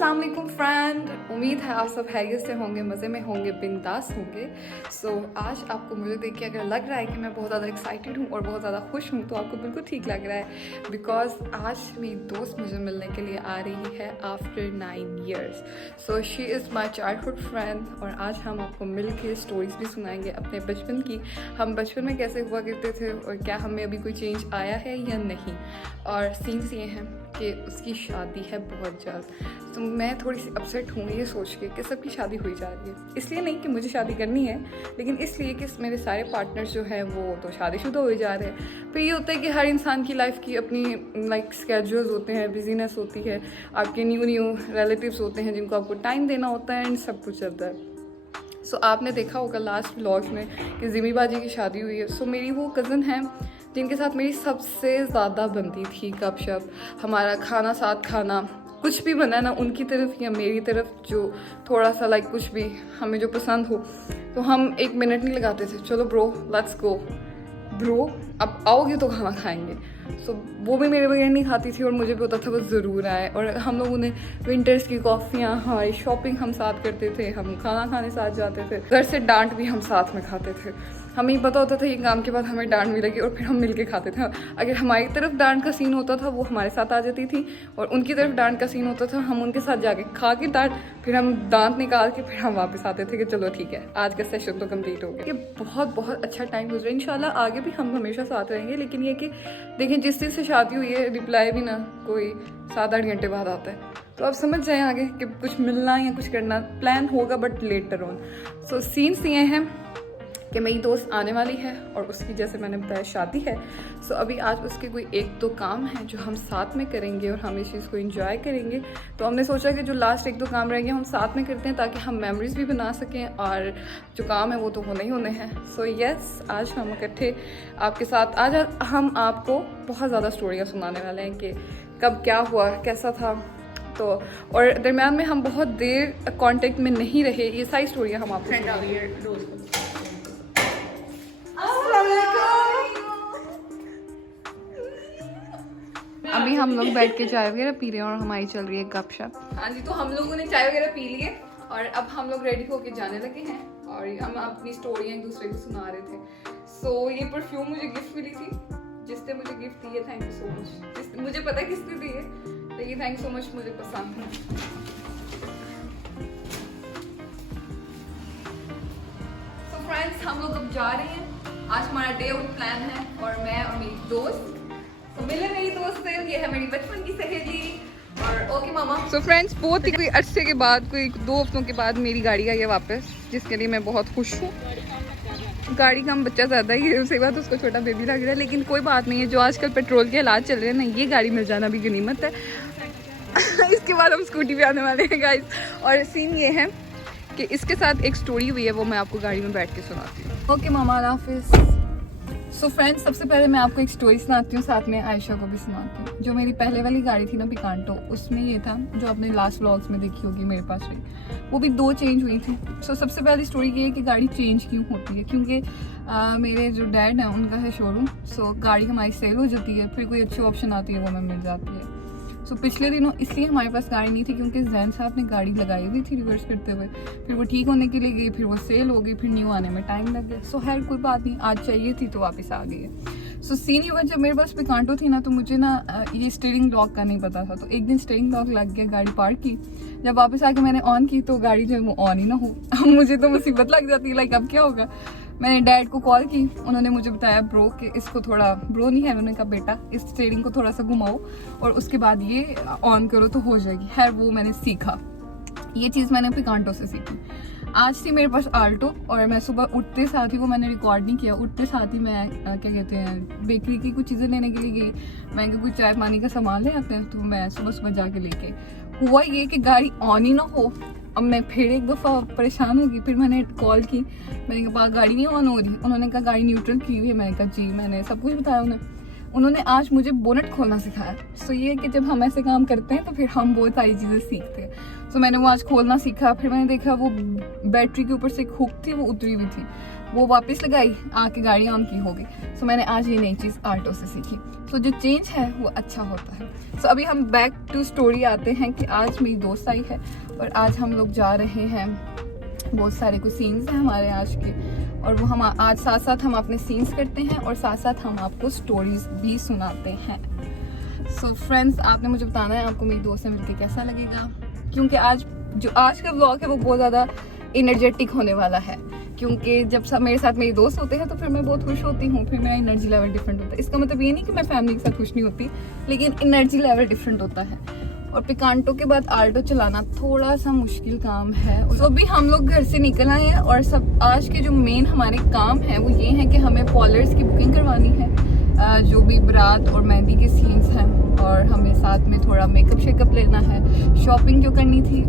अस्सलाम वालेकुम फ्रेंड, उम्मीद है आप सब खैरियत से होंगे, मज़े में होंगे, बिंदास होंगे। आज आपको मुझे देख के अगर लग रहा है कि मैं बहुत ज़्यादा एक्साइटेड हूँ और बहुत ज़्यादा खुश हूँ तो आपको बिल्कुल ठीक लग रहा है, बिकॉज आज मेरी दोस्त मुझे मिलने के लिए आ रही है after 9 years। So she is my childhood friend और आज हम आपको मिल के स्टोरीज भी सुनाएंगे अपने बचपन की। हम बचपन में कैसे हुआ करते थे और क्या हमें अभी कोई चेंज आया है या नहीं। और सीन्स ये हैं कि उसकी शादी है बहुत जल्द, तो मैं थोड़ी सी अपसेट हूँ ये सोच के कि सबकी शादी हुई जा रही है। इसलिए नहीं कि मुझे शादी करनी है, लेकिन इसलिए कि मेरे सारे पार्टनर्स जो हैं वो तो शादीशुदा हुए जा रहे हैं। फिर ये होता है कि हर इंसान की लाइफ की अपनी स्केड्यूल्स होते हैं, बिजीनेस होती है, आपके न्यू रिलेटिव्स होते हैं जिनको आपको टाइम देना होता है एंड सब कुछ चलता है। सो आपने देखा होगा लास्ट व्लॉग में कि जिमी बाजी की शादी हुई है। सो मेरी वो कज़न है जिनके साथ मेरी सबसे ज़्यादा बनती थी गपशप, हमारा खाना साथ खाना, कुछ भी बना ना उनकी तरफ या मेरी तरफ, जो थोड़ा सा कुछ भी हमें जो पसंद हो तो हम 1 मिनट नहीं लगाते थे, चलो ब्रो लेट्स गो, ब्रो अब आओगे तो खाना खाएंगे। सो वो भी मेरे बगैर नहीं खाती थी और मुझे भी होता था वो ज़रूर आए। और हम लोगों ने विंटर्स की कॉफ़ियाँ, हमारी शॉपिंग हम साथ करते थे, हम खाना खाने साथ जाते थे, घर से डांट भी हम साथ में खाते थे। हमें ही पता होता था ये काम के बाद हमें डांट मिलेगी और फिर हम मिलके खाते थे। अगर हमारी तरफ डांट का सीन होता था वो हमारे साथ आ जाती थी और उनकी तरफ डांट का सीन होता था हम उनके साथ जाके खा के डांट, फिर हम दांत निकाल के फिर हम वापस आते थे कि चलो ठीक है आज का सेशन तो कंप्लीट हो गया। ये बहुत बहुत अच्छा टाइम गुजरा, इंशाल्लाह आगे भी हम हमेशा साथ रहेंगे। लेकिन ये कि देखें जिस दिन से शादी हुई है रिप्लाई भी ना कोई 7-8 घंटे बाद आता है, तो आप समझ जाएं आगे कि कुछ मिलना या कुछ करना प्लान होगा but later on. So scenes ये हैं कि मेरी दोस्त आने वाली है और उसकी जैसे मैंने बताया शादी है। सो अभी आज उसके कोई 1-2 काम हैं जो हम साथ में करेंगे और हम इस चीज़ को एंजॉय करेंगे। तो हमने सोचा कि जो लास्ट 1-2 काम रहेंगे हम साथ में करते हैं ताकि हम मेमोरीज भी बना सकें और जो काम है वो तो होने ही होने हैं। सो यस, आज हम इकट्ठे आपके साथ आज हम आपको बहुत ज़्यादा स्टोरियाँ सुनाने वाले हैं कि कब क्या हुआ, कैसा था। तो और दरम्यान में हम बहुत देर कांटेक्ट में नहीं रहे, ये सारी स्टोरियाँ हम आपको अभी हम लोग बैठ के चाय वगैरह पी रहे हैं और हमारी चल रही है गपशप। हाँ जी, तो हम लोगों ने चाय वगैरह पी लिए और अब हम लोग रेडी होके जाने लगे हैं और हम अपनी स्टोरियाँ एक दूसरे को सुना रहे थे। सो ये परफ्यूम मुझे गिफ्ट मिली थी, जिसने मुझे गिफ्ट दी है थैंक यू सो मच। मुझे पता है किसने दी है, लेकिन थैंक यू सो मच, मुझे पसंद है। सो फ्रेंड्स हम लोग अब जा रहे हैं, आज हमारा डे आउट प्लान है और मैं और मेरी दोस्त मिले, मेरी दोस्त है, ये है मेरी बचपन की सहेली और ओके मामा। सो फ्रेंड्स बहुत ही कोई अरसे के बाद, कोई 2 हफ्तों के बाद मेरी गाड़ी आई है वापस, जिसके लिए मैं बहुत खुश हूँ। गाड़ी का हम बच्चा ज़्यादा ही है, उसके बाद उसको छोटा बेबी लग रहा है, लेकिन कोई बात नहीं है, जो आजकल पेट्रोल के हालात चल रहे हैं ना, ये गाड़ी मिल जाना भी गनीमत है। इसके बाद हम स्कूटी पे आने वाले हैं गाइस। और सीन ये है कि इसके साथ एक स्टोरी हुई है, वो मैं आपको गाड़ी में बैठ के सुनाती हूँ। ओके मामा, अल्लाह हाफिज़। सो फ्रेंड्स सबसे पहले मैं आपको एक स्टोरी सुनाती हूँ, साथ में आयशा को भी सुनाती हूँ। जो मेरी पहले वाली गाड़ी थी ना पिकांटो, उसमें ये था जो आपने लास्ट व्लॉग्स में देखी होगी मेरे पास हुई, वो भी 2 चेंज हुई थी। सो सबसे पहली स्टोरी ये है कि गाड़ी चेंज क्यों होती है, क्योंकि मेरे जो डैड हैं उनका है शोरूम। सो गाड़ी हमारी सेल हो जाती है, फिर कोई अच्छी ऑप्शन आती है वो हमें मिल जाती है। सो पिछले दिनों इसलिए हमारे पास गाड़ी नहीं थी क्योंकि जैन साहब ने गाड़ी लगाई हुई थी रिवर्स करते हुए, फिर वो ठीक होने के लिए गई, फिर वो सेल हो गई, फिर न्यू आने में टाइम लग गया। सो खैर कोई बात नहीं, आज चाहिए थी तो वापस आ गई है। सो सीन ये जब मेरे पास पिकांटो थी ना, तो मुझे ना ये स्टीयरिंग लॉक का नहीं पता था। तो एक दिन स्टीयरिंग लॉक लग गया, गाड़ी पार्क की, जब वापस आके मैंने ऑन की तो गाड़ी जो है वो ऑन ही ना हो। मुझे तो मुसीबत लग जाती है, अब क्या होगा। मैंने डैड को कॉल की, उन्होंने मुझे बताया ब्रो कि इसको थोड़ा, ब्रो नहीं है, उन्होंने कहा बेटा इस स्टीयरिंग को थोड़ा सा घुमाओ और उसके बाद ये ऑन करो तो हो जाएगी। खैर वो मैंने सीखा, ये चीज़ मैंने पिकांटो से सीखी। आज थी मेरे पास आल्टो और मैं सुबह उठते साथ ही, वो मैंने रिकॉर्ड नहीं किया, उठते साथ ही मैं क्या कहते हैं बेकरी की कुछ चीज़ें लेने के लिए गई। मैं कुछ चाय पानी का सामान ले आते हैं, तो मैं सुबह सुबह जाके लेके, हुआ ये कि गाड़ी ऑन ही ना हो। अब मैं फिर एक दफ़ा परेशान होगी, फिर मैंने कॉल की, मैंने कहा गाड़ी नहीं ऑन हो रही। उन्होंने कहा गाड़ी न्यूट्रल की हुई है। मैंने कहा जी, मैंने सब कुछ बताया उन्होंने आज मुझे बोनट खोलना सिखाया। सो ये कि जब हम ऐसे काम करते हैं तो फिर हम बहुत सारी चीज़ें सीखते हैं। सो मैंने वो आज खोलना सीखा, फिर मैंने देखा वो बैटरी के ऊपर से एक हुक थी वो उतरी हुई थी, वो वापस लगाई, आके गाड़ी ऑन की, हो गई। सो मैंने आज ये नई चीज़ आर्टो से सीखी। सो जो चेंज है वो अच्छा होता है। सो अभी हम बैक टू स्टोरी आते हैं कि आज मेरी दोस्त आई है और आज हम लोग जा रहे हैं, बहुत सारे कुछ सीन्स हैं हमारे आज के, और वो हम आज साथ साथ हम अपने सीन्स करते हैं और साथ साथ हम आपको स्टोरीज भी सुनाते हैं। सो फ्रेंड्स, आपने मुझे बताना है आपको मेरी दोस्त से मिलकर कैसा लगेगा, क्योंकि आज का व्लॉग है वो बहुत ज़्यादा एनर्जेटिक होने वाला है, क्योंकि जब सब मेरे साथ मेरी दोस्त होते हैं तो फिर मैं बहुत खुश होती हूँ, फिर मेरा एनर्जी लेवल डिफरेंट होता है। इसका मतलब ये नहीं कि मैं फैमिली के साथ खुश नहीं होती, लेकिन एनर्जी लेवल डिफरेंट होता है। और पिकांटो के बाद आल्टो चलाना थोड़ा सा मुश्किल काम है। तो भी हम लोग घर से निकल आए हैं और सब आज के जो मेन हमारे काम है वो ये है कि हमें पॉलर्स की बुकिंग करवानी है, जो भी बारात और मेहंदी के सीन्स हैं, और हमें साथ में थोड़ा मेकअप शेकअप लेना है, शॉपिंग जो करनी थी,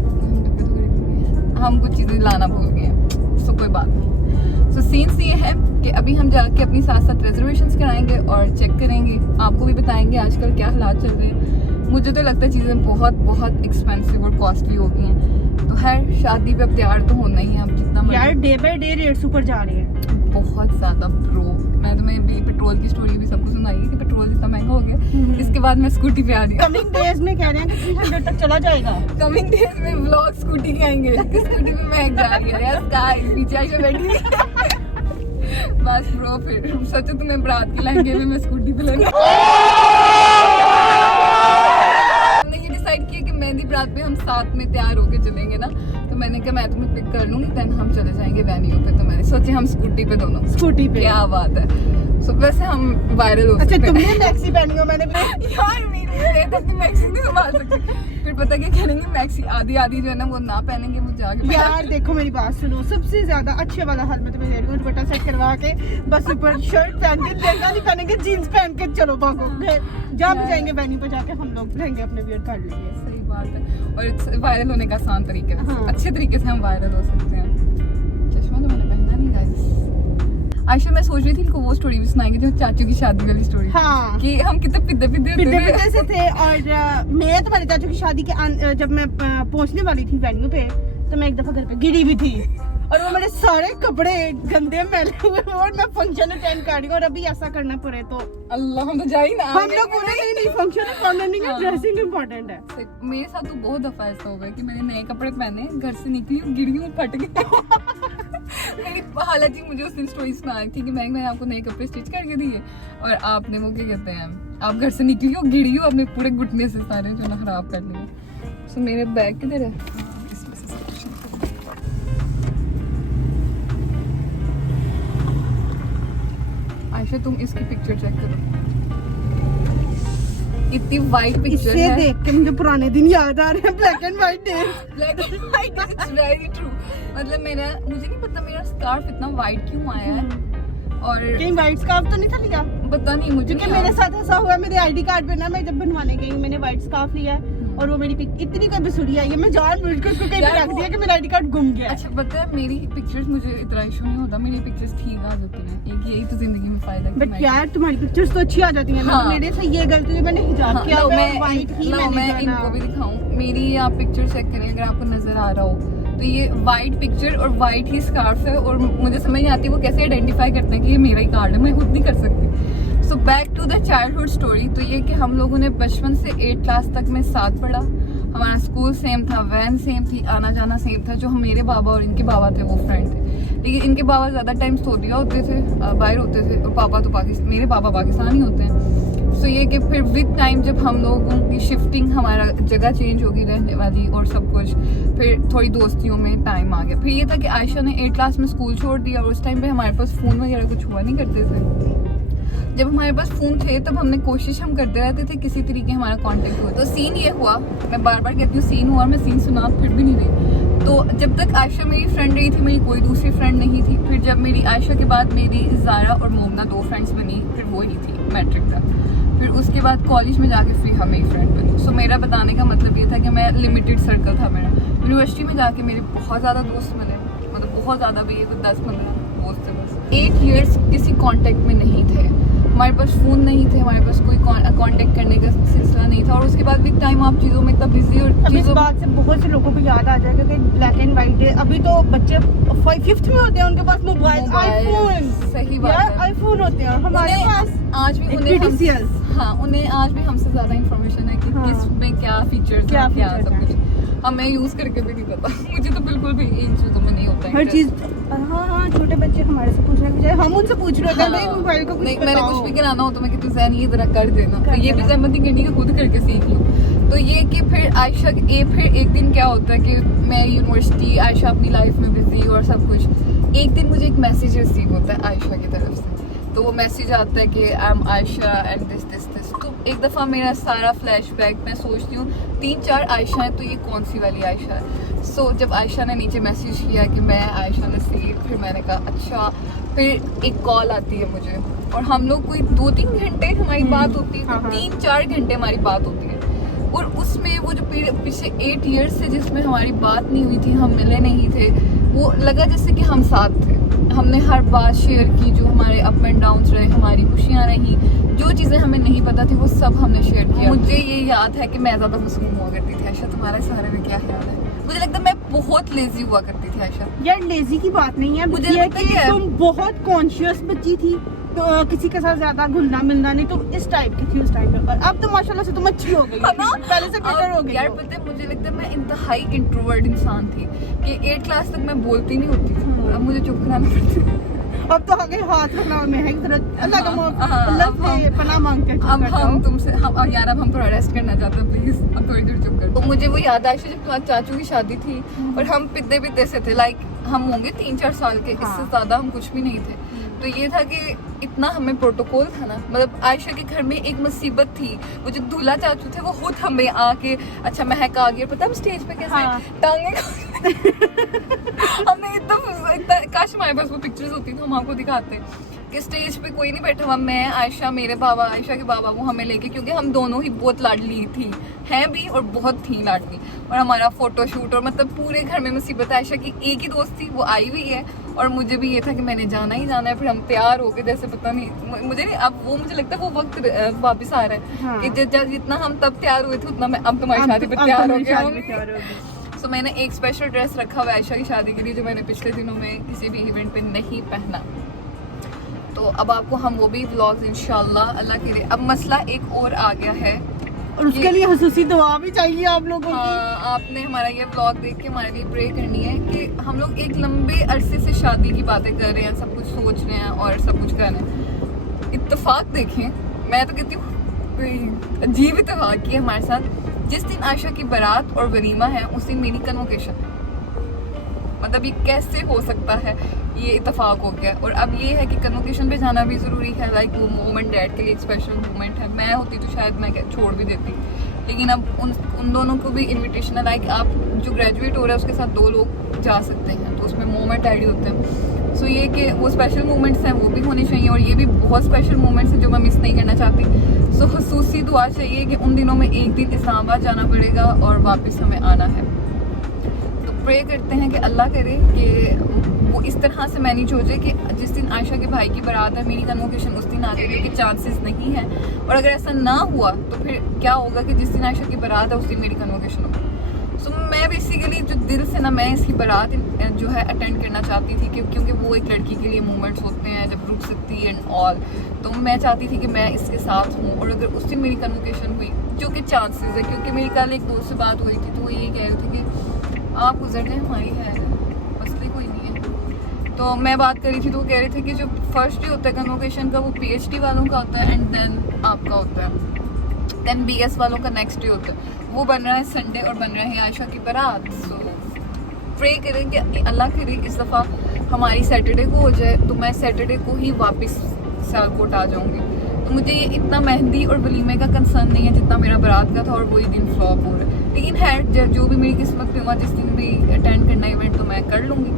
हम कुछ चीज़ें लाना भूल गए हैं, सो कोई बात नहीं। सो सीन्स ये है कि अभी हम जाके अपनी साथ साथ रिजर्वेशंस कराएंगे और चेक करेंगे, आपको भी बताएंगे आजकल क्या हालात चल रहे हैं। मुझे तो लगता है चीज़ें बहुत बहुत एक्सपेंसिव और कॉस्टली हो गई हैं, तो खैर शादी पे अब तैयार तो होना ही है। अब जितना यार डे बाय डे रेट्स ऊपर जा रहे हैं बहुत ज़्यादा ब्रो। मैं तुम्हें पेट्रोल की स्टोरी भी सबको सुनाई है कि पेट्रोल इतना महंगा हो गया। इसके बाद मैं स्कूटी पे आ रही हूँ। कमिंग डेज में कह रहे हैं कि 300 तक चला जाएगा। कमिंग डेज में व्लॉग स्कूटी के आएंगे, स्कूटी पे महंग जा रही है यार, स्काई पीछे आके बैठी बस ब्रो। फिर सोचो तुम्हें बारात के लहंगे में मैं स्कूटी पे लेंगे। हमने ये डिसाइड किया कि मेहंदी बारात पे हम साथ में तैयार होके चलेंगे ना, तो मैंने कहा मैं तुम्हें पिक कर लूंगी, देन हम चले जाएंगे वेन्यू पे। तो मैंने सोचे हम स्कूटी पे दोनों, स्कूटी पे। क्या बात है। सो वैसे हम वायरल हो सकते हैं। अच्छा तुमने मैक्सी पहनी हो, मैंने यार मेरी मैक्सी नहीं संभाल सकती, फिर पता क्या करेंगे, मैक्सी आधी आधी जो है ना वो ना पहनेंगे, वो जाके यार देखो मेरी बात सुनो, सबसे ज्यादा अच्छे वाला हाल मैं तुम्हें दे रही हूँ, दुपट्टा सेट करवा के बस ऊपर शर्ट पहन के, लहंगा नहीं पहनेंगे, जीन्स पहन के चलो भागो, जहाँ भी जाएंगे वेन्यू पे जाके हम लोग लहंगे अपने वियर कर लेंगे। सही बात है, और वायरल होने का आसान तरीका है। हाँ। अच्छे तरीके से हम वायरल हो सकते हैं। चश्मा तो मैंने पहना नहीं गाइस। आयशा, मैं सोच रही थी इनको वो स्टोरी भी सुनाएंगे जो चाचू की शादी वाली स्टोरी, हाँ कि हम कितने पिद्दे से थे। और मैं तुम्हारे चाचू की शादी के जब मैं पहुंचने वाली थी वेन्यू पे, तो मैं एक दफा घर पे गिरी भी थी, और वो मेरे सारे कपड़े गंदे मैले हुए, और मैं फंक्शन अटेंड कर रही हूँ, और अभी ऐसा करना पड़े तो अल्लाह, हम तो जा ही ना। हम लोग बोले नहीं फंक्शन अटेंड नहीं है, ड्रेसिंग इम्पोर्टेंट है। मेरे साथ तो बहुत दफा ऐसा हो गया कि मैंने नए कपड़े पहने, घर से निकली हूँ, गिरी हूँ, फट गई। मेरी हालांकि मुझे उस दिन स्टोरी सुनाई थी कि मैंने आपको नए कपड़े स्टिच करके दिए, और आपने वो क्या कहते हैं, आप घर से निकली हो, गिरी हो, अपने पूरे घुटने से सारे जो ना खराब कर लिए। सो मेरे बैग किधर है? आयशा तुम इसकी पिक्चर चेक करो, इतनी वाइट पिक्चर है। देख के मुझे पुराने दिन याद आ रहे हैं, black and white days. Black and white, it's very true. मतलब मुझे नहीं पता मेरा स्कार्फ इतना वाइट क्यों आया है, और कहीं व्हाइट स्कार्फ तो नहीं था लिया, पता नहीं मुझे, क्योंकि मेरे साथ ऐसा हुआ, मेरे आईडी कार्ड पे ना मैं जब बनवाने गई मैंने व्हाइट स्कार्फ लिया, और वो मेरी इतनी कोई बसूरी आई है, मैं जानबूझकर उसको कहीं पे रख दिया कि मेरा आईडी कार्ड गुम गया। अच्छा पता है, मेरी पिक्चर्स मुझे इतना इशू नहीं होता, मेरी पिक्चर्स ठीक आ जाती हैं, एक यही तो जिंदगी में फायदा है। बट यार तुम्हारी पिक्चर्स तो अच्छी आ जाती हैं ना। हाँ। मेरे से ये गलती है, मैंने हिजाब किया, मैं व्हाइट ही मैं इनको भी दिखाऊं, मेरी आप पिक्चर चेक करें अगर आपको नजर आ रहा हो तो ये वाइट पिक्चर और वाइट ही स्कार्फ है, और मुझे समझ नहीं आती वो कैसे आइडेंटिफाई करते हैं कि ये मेरा ही कार्ड है, मैं खुद नहीं कर सकती। So back to the childhood story. तो ये कि हम लोगों ने बचपन से 8th क्लास तक में साथ पढ़ा, हमारा स्कूल सेम था, वैन सेम थी, आना जाना सेम था। जो हम मेरे बाबा और इनके बाबा थे वो फ्रेंड थे, लेकिन इनके बाबा ज़्यादा टाइम सऊदीया होते थे, बाहर होते थे, और पापा तो मेरे पापा पाकिस्तानी होते हैं। सो ये कि फिर विद टाइम जब हम लोगों की शिफ्टिंग, हमारा जगह चेंज होगी रहने वाली और सब कुछ, फिर थोड़ी दोस्तियों में टाइम आ गया। फिर ये था कि आयशा ने 8th क्लास में स्कूल छोड़ दिया, और उस टाइम पे हमारे पास फ़ोन वगैरह कुछ हुआ नहीं करते थे। जब हमारे पास फ़ोन थे तब हमने कोशिश हम करते रहते थे किसी तरीके हमारा कांटेक्ट हो। तो सीन ये हुआ, मैं बार बार कहती हूँ सीन हुआ, मैं सीन सुना फिर भी नहीं रही। तो जब तक आयशा मेरी फ्रेंड रही थी, मेरी कोई दूसरी फ्रेंड नहीं थी। फिर जब मेरी आयशा के बाद मेरी ज़ारा और मोमना 2 फ्रेंड्स बनी, फिर वो ही थी मैट्रिक तक। फिर उसके बाद कॉलेज में जाके फिर हम एक फ्रेंड बनी। सो मेरा बताने का मतलब ये था कि मैं लिमिटेड सर्कल था मेरा। यूनिवर्सिटी में जाके मेरे बहुत ज़्यादा दोस्त बने, मतलब बहुत ज़्यादा भी, 10-15 दोस्त थे बस। 8 years किसी कांटेक्ट में नहीं थे, हमारे पास फ़ोन नहीं थे, हमारे पास कोई कांटेक्ट करने का सिलसिला नहीं था। और उसके बाद भी टाइम आप चीज़ों में इतना बिजी और अब इस चीज़ों बात से बहुत से लोगों को याद आ जाएगा कि ब्लैक एंड व्हाइट है। अभी तो बच्चे 5th में होते हैं, उनके पास मोबाइल, आईफोन, सही बात है, आईफोन होते हैं। हमारे पास आज भी उन्हें आज भी हमसे ज़्यादा इंफॉर्मेशन है कि किसमें क्या फीचर्स क्या क्या features सब कुछ हमें यूज़ करके भी नहीं पता। मुझे तो बिल्कुल भी इन चीज़ों में नहीं होता है हर चीज। हाँ, छोटे बच्चे हमारे से पूछने के बजाय हम उनसे पूछ रहे होते हैं भाई मोबाइल को कुछ नहीं, मैंने बताओ। कुछ भी कराना हो तो मैं कहती हूँ जैन ये जरा कर देना, तो ये भी जहमत नहीं करनी कि खुद करके सीख लो। तो ये कि फिर आयशा फिर एक दिन क्या होता है कि मैं यूनिवर्सिटी, आयशा अपनी लाइफ में बिजी और सब कुछ। एक दिन मुझे एक मैसेज रिसीव होता है आयशा की तरफ से, तो वो मैसेज आता है कि I am Ayesha and this this this. तो एक दफ़ा मेरा सारा फ्लैशबैक, मैं सोचती हूँ 3-4 आयशा हैं, तो ये कौन सी वाली आयशा है। सो जब आयशा ने नीचे मैसेज किया कि मैं आयशा नसीर, फिर मैंने कहा अच्छा। फिर एक कॉल आती है मुझे और हम लोग कोई 2-3 घंटे हमारी बात होती है, 3-4 घंटे हमारी बात होती है। और उसमें वो जो पिछले 8 years से जिसमें हमारी बात नहीं हुई थी, हम मिले नहीं थे, वो लगा जैसे कि हम साथ थे। हमने हर बात शेयर की, जो हमारे अप एंड डाउन्स रहे, हमारी खुशियाँ रही, जो चीज़ें हमें नहीं पता थी वो सब हमने शेयर किया। मुझे ये याद है कि मैं ज़्यादा मसरूम हुआ करती थी। आयशा तुम्हारे इस बारे में क्या ख्याल है? मुझे लगता है मैं बहुत लेजी हुआ करती थी आयशा। यार लेजी की बात नहीं है, मुझे ये लगता कि है तुम बहुत कॉन्शियस बच्ची थी, तो किसी के साथ ज्यादा घुलना मिलना नहीं, तुम इस टाइप की थी उस टाइम पे। और अब तो माशाल्लाह से तुम अच्छी हो गई हो, पहले से बेटर हो गई यार हो। पता है, मुझे लगता है मैं इंतहाई इंट्रोवर्ट इंसान थी कि 8 क्लास तक मैं बोलती नहीं होती थी, अब मुझे चुप कराना पड़ता है। अब तो आगे हाथ रखना में है कि अल्लाह का हाँ, अल्लाह अब से पनाह मांग के अब हम तुमसे यार अब हम थोड़ा रेस्ट करना चाहते हैं, प्लीज अब थोड़ी देर चुप कर। तो मुझे वो याद आयशा जब तुम्हारे चाचू की शादी थी और हम पिद्दे से थे, लाइक हम होंगे 3-4 साल के, इससे ज्यादा हम कुछ भी नहीं थे। तो ये था कि इतना हमें प्रोटोकॉल था ना, मतलब आयशा के घर में एक मुसीबत थी। वो जो दूल्हा चाचू थे वो खुद हमें आके अच्छा महक आ गया, पता हम स्टेज पे कैसे टांगे हमने इतना काश हमारे पास वो पिक्चर्स होती तो हम आपको दिखाते कि स्टेज पे कोई नहीं बैठा हुआ, मैं आयशा, मेरे बाबा, आयशा के बाबा, वो हमें लेके, क्योंकि हम दोनों ही बहुत लाडली थी, हैं भी और बहुत थी लाडली। और हमारा फोटो शूट और मतलब पूरे घर में मुसीबत। आयशा की एक ही दोस्त थी, वो आई हुई है, और मुझे भी ये था कि मैंने जाना ही जाना है। फिर हम तैयार हो गए जैसे पता नहीं, मुझे नहीं अब वो मुझे लगता है वो वक्त वापस आ रहा है कि जितना हम तब तैयार हुए थे उतना मैं अब तुम्हारी शादी पर तैयार हो गया। सो मैंने एक स्पेशल ड्रेस रखा हुआ आयशा की शादी के लिए, जो मैंने पिछले दिनों में किसी भी इवेंट पे नहीं पहना। तो अब आपको हम वो भी व्लॉग्स इंशाल्लाह अल्लाह के लिए। अब मसला एक और आ गया है और उसके लिए हुसूसी दुआ भी चाहिए आप लोगों की। हाँ, आपने हमारा ये व्लॉग देख के हमारे लिए प्रे करनी है कि हम लोग एक लंबे अरसे से शादी की बातें कर रहे हैं, सब कुछ सोच रहे हैं और सब कुछ कर रहे हैं। इत्तेफाक देखें, मैं तो कहती हूँ कोई अजीब इत्तेफाक की है हमारे साथ। जिस दिन आयशा की बारात और वलीमा है उस दिन मेरी कन्वोकेशन है। मतलब ये कैसे हो सकता है, ये इत्तेफाक हो गया। और अब ये है कि कन्वोकेशन पे जाना भी ज़रूरी है, लाइक वो मोमेंट डैड के लिए एक स्पेशल मोमेंट है। मैं होती तो शायद मैं छोड़ भी देती, लेकिन अब उन दोनों को भी इनविटेशन है। लाइक आप जो ग्रेजुएट हो रहा है उसके साथ 2 लोग जा सकते हैं, तो उसमें मोमेंट ऐड होते हैं। सो ये कि वो स्पेशल मोमेंट्स हैं वो भी होने चाहिए, और ये भी बहुत स्पेशल मोमेंट्स हैं जो मैं मिस नहीं करना चाहती। सो खुसूसी दुआ चाहिए कि उन दिनों में एक दिन इस्लामाबाद जाना पड़ेगा और वापस हमें आना है। प्रे करते हैं कि अल्लाह करे कि वो इस तरह से मैनेज हो जाए कि जिस दिन आयशा के भाई की बारात है मेरी कन्वोकेशन उस दिन आ जाए, क्योंकि चांसेस नहीं है। और अगर ऐसा ना हुआ तो फिर क्या होगा कि जिस दिन आयशा की बारात है उस दिन मेरी कन्वोकेशन होगी। सो मैं बेसिकली जो दिल से ना मैं इसकी बारात जो है अटेंड करना चाहती थी, क्योंकि वो एक लड़की के लिए मोमेंट्स होते हैं जब रुक सकती है एंड ऑल। तो मैं चाहती थी कि मैं इसके साथ हूँ। और अगर उस दिन मेरी कन्वोकेशन हुई, जो कि चांसेस है, क्योंकि मेरी कल एक दोस्त से बात हुई थी तो वो ये कह रहे थे कि आप गुजर गए, हमारी है मसले कोई नहीं है। तो मैं बात करी थी तो वो कह रहे थे कि जो फर्स्ट डे होता है कन्वोकेशन का वो PhD वालों का होता है, एंड देन आपका होता है, देन BS वालों का नेक्स्ट डे होता है। वो बन रहा है संडे और बन रहा है आयशा की बारात। सो प्रे करें कि अल्लाह करे इस दफ़ा हमारी सैटरडे को हो जाए, तो मैं सैटरडे को ही वापस सियालकोट आ जाऊँगी। तो मुझे ये इतना मेहंदी और वलीमे का कंसर्न नहीं है जितना मेरा बारात का था, और वही दिन फ्लॉप हो रहा है। लेकिन है जो भी मेरी किस्मत में हुआ, जिस दिन भी अटेंड करना इवेंट तो मैं कर लूँगी।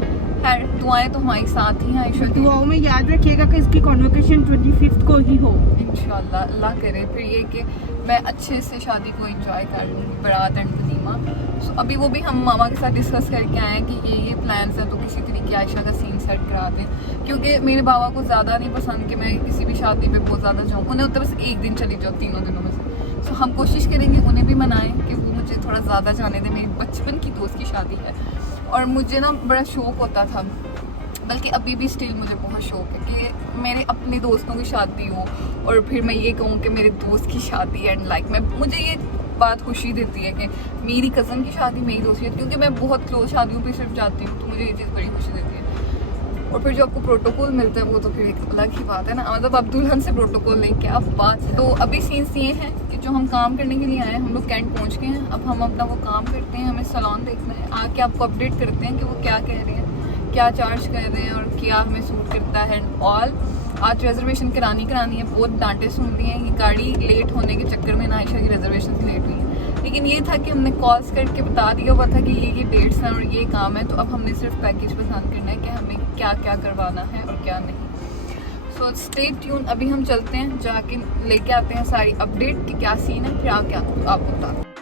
खैर दुआएं तो हमारी साथ ही हैं आयशा की। दुआओं में याद रखिएगा कि इसकी कॉन्वोकेशन 25 को ही हो इंशाल्लाह, अल्लाह करे फिर ये कि मैं अच्छे से शादी को एंजॉय कर लूँगी, बारात एंड वलीमा। सो अभी वो भी हम मामा के साथ डिस्कस करके आए हैं कि ये प्लान्स हैं, तो किसी तरीके आयशा का सीन सेट करा दें, क्योंकि मेरे बाबा को ज़्यादा नहीं पसंद कि मैं किसी भी शादी पे बहुत ज़्यादा जाऊँ। उन्हें होता है बस एक दिन चली जाओ 3 दिनों में से। सो हम कोशिश करेंगे उन्हें भी मनाएं कि वो मुझे थोड़ा ज़्यादा जाने दें। मेरी बचपन की दोस्त की शादी है और मुझे ना बड़ा शौक़ होता था, बल्कि अभी भी स्टिल मुझे बहुत शौक है कि मेरे अपने दोस्तों की शादी हो और फिर मैं ये कहूँ कि मेरे दोस्त की शादी एंड लाइक मुझे ये बात खुशी देती है कि मेरी कज़न की शादी मेरी दोस्त की, क्योंकि मैं बहुत क्लोज शादियों पे सिर्फ जाती हूँ, तो मुझे ये चीज़ बड़ी खुशी देती है। और फिर जो आपको प्रोटोकॉल मिलता है वो तो फिर एक अलग ही बात है ना, मतलब आप दुल्हन से प्रोटोकॉल नहीं, क्या बात। तो अभी सीन्स ये हैं कि जो हम काम करने के लिए आए हैं, हम लोग कैंट पहुँच गए हैं, अब हम अपना वो काम करते हैं, हमें सैलून देखना है, आके आपको अपडेट करते हैं कि वो क्या कह रहे हैं, क्या चार्ज कर रहे हैं और क्या हमें सूट करता है एंड ऑल। आज रिजर्वेशन करानी है, बहुत डांटे सुन ली हैं, ये गाड़ी लेट होने के चक्कर में ना आयशा की रिजर्वेशन लेट हुई है, लेकिन ये था कि हमने कॉल्स करके बता दिया हुआ था कि ये डेट्स हैं और ये काम है, तो अब हमने सिर्फ पैकेज पसंद करना है कि हमें क्या क्या करवाना है और क्या नहीं। सो स्टे ट्यून, अभी हम चलते हैं, जाके लेके आते हैं सारी अपडेट कि क्या सीन है, फिर आके आपको बताते हैं।